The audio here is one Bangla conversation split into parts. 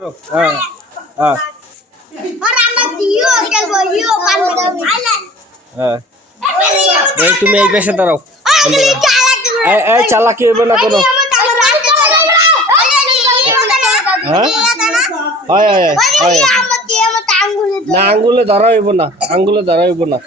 হ্যাঁ হ্যাঁ হ্যাঁ এই তুমি এই পাশে দাঁড়াও। এই চালাকি হইব না কোনো। হ্যাঁ হয় হয় হয় না, আঙ্গুলে ধরা হইব না, আঙ্গুলে ধরা হইব না।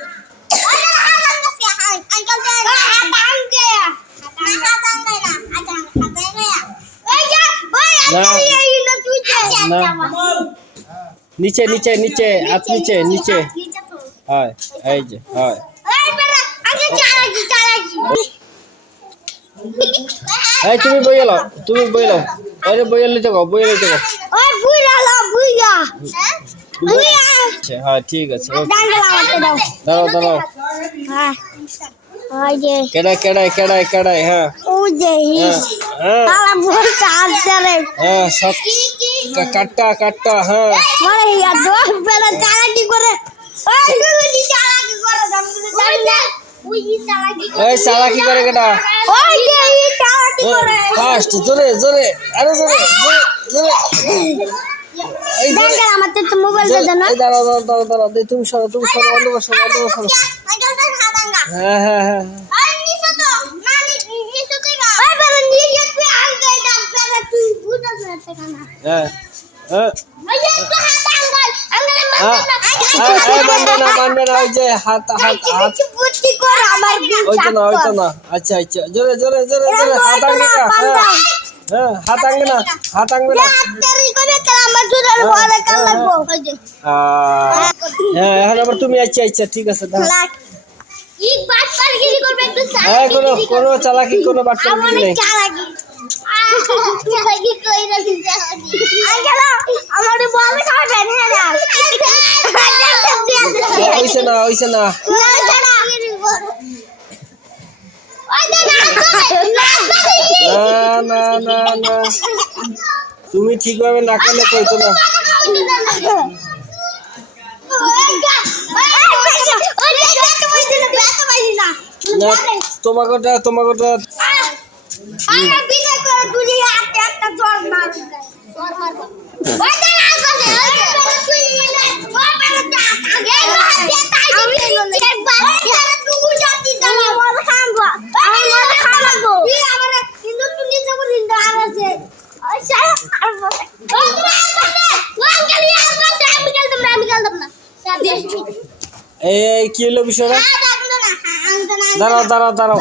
নিচে নিচে নিচে হাত নিচে নিচে হয় এই যে হয়। এই তুমি বইয়ে লাও, তুমি বইয়ে লাও, আরে বইয়ে লইতে গো, বইয়ে লইতে গো। হ্যাঁ ঠিক আছে, দাঁড়াও দাঁড়াও। কেডাই কেডাই কেডাই কেডাই হ্যাঁ হ্যাঁ সব কাটটা কাটটা হ্যাঁ এই চালাকি করে কেডা ফাস্ট জোরে জোরে আরে জোরে জোরে এই আমার তো মোবাইল দে না। দাঁড়াও দাঁড়াও দাঁড়াও দাঁড়াও দে, তুমি সরো তুমি সরো, অন্য বসো অন্য বসো। হ্যাঁ হ্যাঁ হ্যাঁ আচ্ছা আচ্ছা জোরে জোরে জোরে জোরে হাত আঙ্গে না, হ্যাঁ হাত আঙ্গে না, হাত আঙ্গে না। হ্যাঁ এখন আবার তুমি আচ্ছা আচ্ছা ঠিক আছে। হ্যাঁ কোনো চালাকি কোনো বাটপারি নেই। হইছে না হইছে না না না না তুমি ঠিকভাবে না করলে কইতো না। তোমাকে তোমাকে এই কি হলো বিষয়টা? দাঁড়াও দাঁড়াও দাঁড়াও